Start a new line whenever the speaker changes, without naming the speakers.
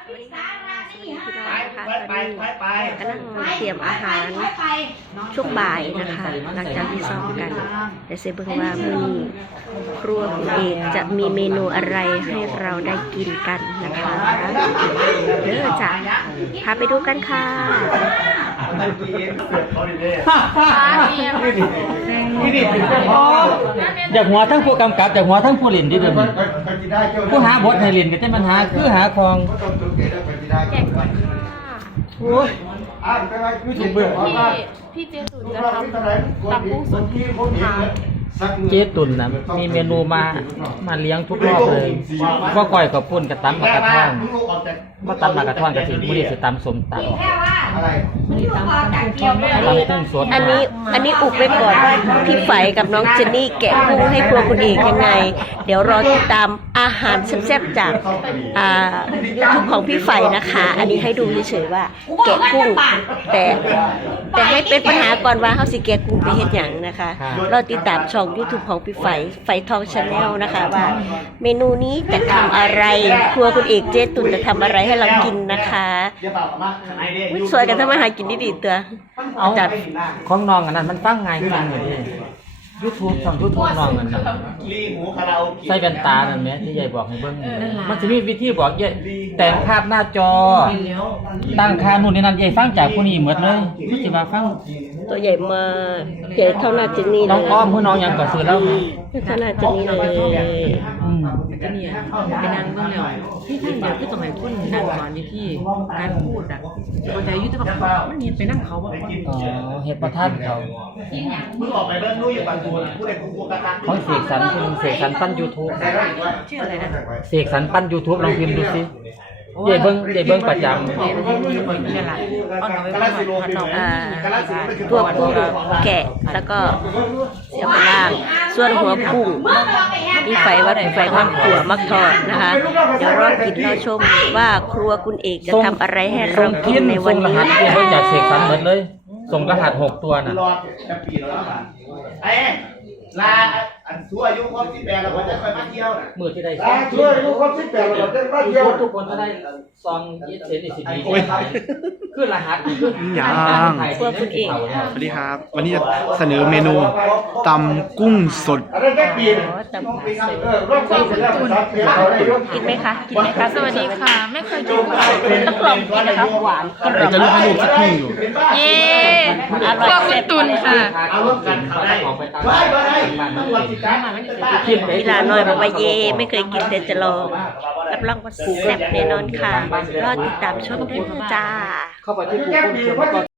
วันนี้ค่ะสวัสดีพี่น้องนะคะตอนนี้กำลังเตรียมอาหารช่วงบ่ายนะคะหลังจากที่ซ้อมกันเดี๋ยวเซเบิ้งว่ามื้อนี้ครัวคุณเอกจะมีเมนูอะไรให้เราได้กินกันนะคะเด้อจ้ะพาไปดูกันค่ะ
อยากหัวทั้งผู้กำกับอยากหัวทั้งผู้เล่นที่เดิมผู้หาบทให้เล่นก็จะมันหาคือหาคองโอ้ย
พี่เจตุ่นจะทำตับกุ้งสดให้ลูกค้า
เจ๊ตุ่นนะมีเมนูมาเลี้ยงทุกรอบเลยว่าก้อยกับปุ้นกับตำกับกระท่อนว่าตำกับกระท่อนกับสิมื้อนี้สิตำสมตับตำกุ้งสด
อันนี้อุบไว้ก่อนพี่ไฝกับน้องเจนนี่แกะกุ้งให้ครัวคุณเอกยังไงเดี๋ยวรอติดตามอาหารแซ่บๆจากYouTube ของพี่ไฝนะคะ อันนี้ให้ดูเฉยๆว่าแกะกุ้งแต่ให้เป็นปัญหาก่อนว่าเฮาสิแกะกุ้งไปเฮ็ดหยังนะคะรอติดตามช่อง YouTube ของพี่ไฝทอง Channel นะคะว่าเมนูนี้จะทำอะไรครัวคุณเอกเจ๊ตุ่นจะทำอะไรให้เรากินนะคะสวยกันทำอาหารกินดีๆเตือ
เอาจัดของน้องอันนั้นมันฟังง่ายขึ้นอย่างนี้YouTube ช่อง YouTube น้องอันนั้นใส่แว่นตานั่นแหมที่ยายบอกให้เบิ่งมันจะมีวิธีบอกแต่งภาพหน้าจอตั้งค่านู่นนี่นั่นยายฟังจากผู้นี้หมดเลยมันสิว่าฟัง
ตัวใหญ่มากใหญ่เท่าหน้าเจนนี่เลย
น้องอ้อมผู้น้องยังก็ซื้อแล้ว
เท่าหน้าเจนนี่เลย
จะเนี่ยไปนั่งเมื่อแล้วพี่ท่านเดี๋ยวพี่ต้องให้คนนั่งก่อนนี่พี่การพูดอ่ะพอใจยุติธรรมมันเห็นไปนั่งเขาว่า
อ๋อเฮ็ดประทับเขา
มึงออกไปเบิ้ลนู่นอยู่บางตัวผู้ใดผู้กระตัน
เขาเสกสรรปั้น YouTube
ชื่ออะไรนะ
เสกสรรปั้น YouTube ลองพิมพ์ดูสิเดี๋ยวเบิ่งประจำ
ตัวกุ้งแกะแล้วก็เสียบไปล่างส่วนหัวกุ้งมีไฟว่าไฟมักขั่วมักทอดนะคะเดี๋ยวรอกินรอชมว่าครัวคุณเอกจะทำอะไรให้เรากินในวันนี้
เบิ่งจากเสกสรรหมดเลยส่งรหัส6ตัวน่ะ
ลาอันชั่วอายุครบ18แล้วก็จะค่อยมาเที่ยวน่ะ
มื้อที่ได้
ชั่วอายุครบ18แล้วก็จะมาเที่ยว
ทุกคนจะได้ซองเซ็นสิดีคือรหัสคือ
ยัง
ครัวคุณเอก
สวัสดีครับวันนี้จะเสนอเมนูตำกุ้งสด
กินไหมคะกินไหมคะ
สวัสดีค่ะไม่เคยกินต้องลองกินนะคะหวาน
เดี๋ยวจะลูกให้ลูกสักครึ่งอยู่
เย้ครัวคุณตุนค่ะ
เอาร่วมกันเขาได้
กีฬาน้อยบอกว่าเย่ไม่เคยกินแต่จะลองรับรองว่าแซ่บแน่นอนค่ะรอติดตามชมด้วยจ้า
เข้าไปที่ Google